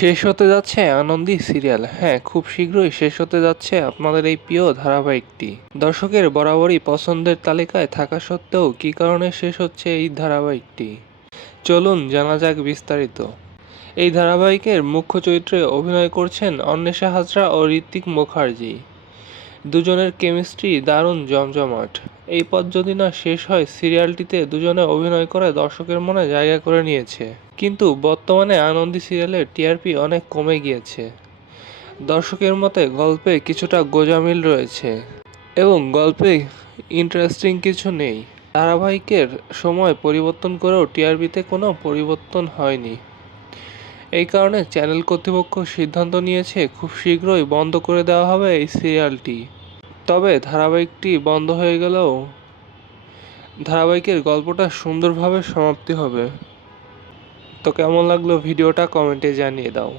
শেষ হতে যাচ্ছে আনন্দী সিরিয়াল। হ্যাঁ, খুব শীঘ্রই শেষ হতে যাচ্ছে আপনাদের এই প্রিয় ধারাবাহিকটি। দর্শকের বরাবরই পছন্দের তালিকায় থাকা সত্ত্বেও কী কারণে শেষ হচ্ছে এই ধারাবাহিকটি, চলুন জানা যাক বিস্তারিত। এই ধারাবাহিকের মুখ্য চরিত্রে অভিনয় করছেন অন্বেষা হাজরা ও ঋত্বিক মুখার্জি। দুজনের কেমিস্ট্রি দারুণ জমজমাট। এই পথ যদি না শেষ হয়, সিরিয়ালটিতে দুজনে অভিনয় করে দর্শকের মনে জায়গা করে নিয়েছে। কিন্তু বর্তমানে আনন্দী সিরিয়ালের টিআরপি অনেক কমে গিয়েছে। দর্শকের মতে গল্পে কিছুটা গোঁজামিল রয়েছে এবং গল্পে ইন্টারেস্টিং কিছু নেই। ধারাবাহিকের সময় পরিবর্তন করেও টিআরপিতে কোনো পরিবর্তন হয়নি। এই কারণে চ্যানেল কর্তৃপক্ষ সিদ্ধান্ত নিয়েছে খুব শীঘ্রই বন্ধ করে দেওয়া হবে এই সিরিয়ালটি। তবে ধারাবাহিকটি বন্ধ হয়ে গেলেও ধারাবাহিকের গল্পটা সুন্দরভাবে সমাপ্তি হবে। তো কেমন লাগলো ভিডিওটা কমেন্টে জানিয়ে দাও।